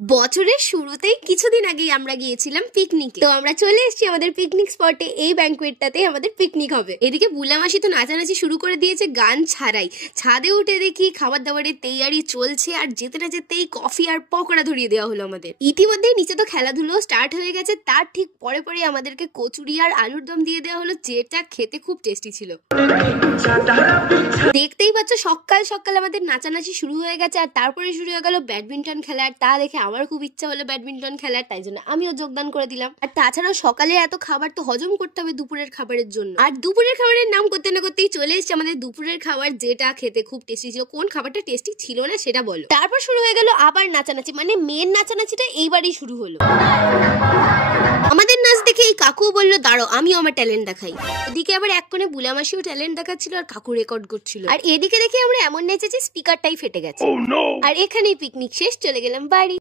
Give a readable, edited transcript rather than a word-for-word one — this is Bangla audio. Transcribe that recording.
বছরের শুরুতেই কিছুদিন আগেই আমরা গিয়েছিলাম পিকনিকে। তো আমরা চলে এসেছি আমাদের পিকনিক স্পটে। এই ব্যাংকুয়েটটাতে আমাদের পিকনিক হবে। এদিকে বুলা মাসি তো নাচানাচি শুরু করে দিয়েছে গান ছাড়াই। ছাদে উঠে দেখি খাবার দাবারের তৈয়ারি চলছে, আর যেতে না যেতেই কফি আর পকোড়া ধরিয়ে দেওয়া হলো আমাদের। ইতিমধ্যেই নিচে তো খেলাধুলো স্টার্ট হয়ে গেছে, তার ঠিক পরে পরে আমাদেরকে কচুরি আর আলুর দম দিয়ে দেওয়া হলো, যেটা খেতে খুব টেস্টি ছিল। দেখতেই পাচ্ছ সকাল সকাল আমাদের নাচানাচি শুরু হয়ে গেছে, আর তারপরে শুরু হয়ে গেল ব্যাডমিন্টন খেলার। তা দেখে আমার খুব ইচ্ছা হলো ব্যাডমিন্টন খেলার, তাই জন্য আমিও যোগদান করে দিলাম। আর তাছাড়াও সকালে এত খাবার তো হজম করতে হবে দুপুরের খাবারের জন্য। আর দুপুরের খাবারের নাম করতে না করতেই চলে এসেছে আমাদের দুপুরের খাবার, যেটা খেতে খুব টেস্টি ছিল। কোন খাবারটা টেস্টি ছিল না সেটা বলো। তারপর শুরু হয়ে গেল আবার নাচানাচি, মানে মেন নাচানাচিটা এইবারই শুরু হলো। আমাদের নাচ দেখে এই কাকু বললো দাঁড়ো আমিও আমার ট্যালেন্ট দেখাই। ওদিকে আবার এক কোণে বুলা মাসিও ট্যালেন্ট দেখাচ্ছিল, আর কাকু রেকর্ড করছিল। আর এদিকে দেখে আমরা এমন নেচেছি স্পিকারটাই ফেটে গেছে। আর এখানেই পিকনিক শেষ, চলে গেলাম বাড়ি।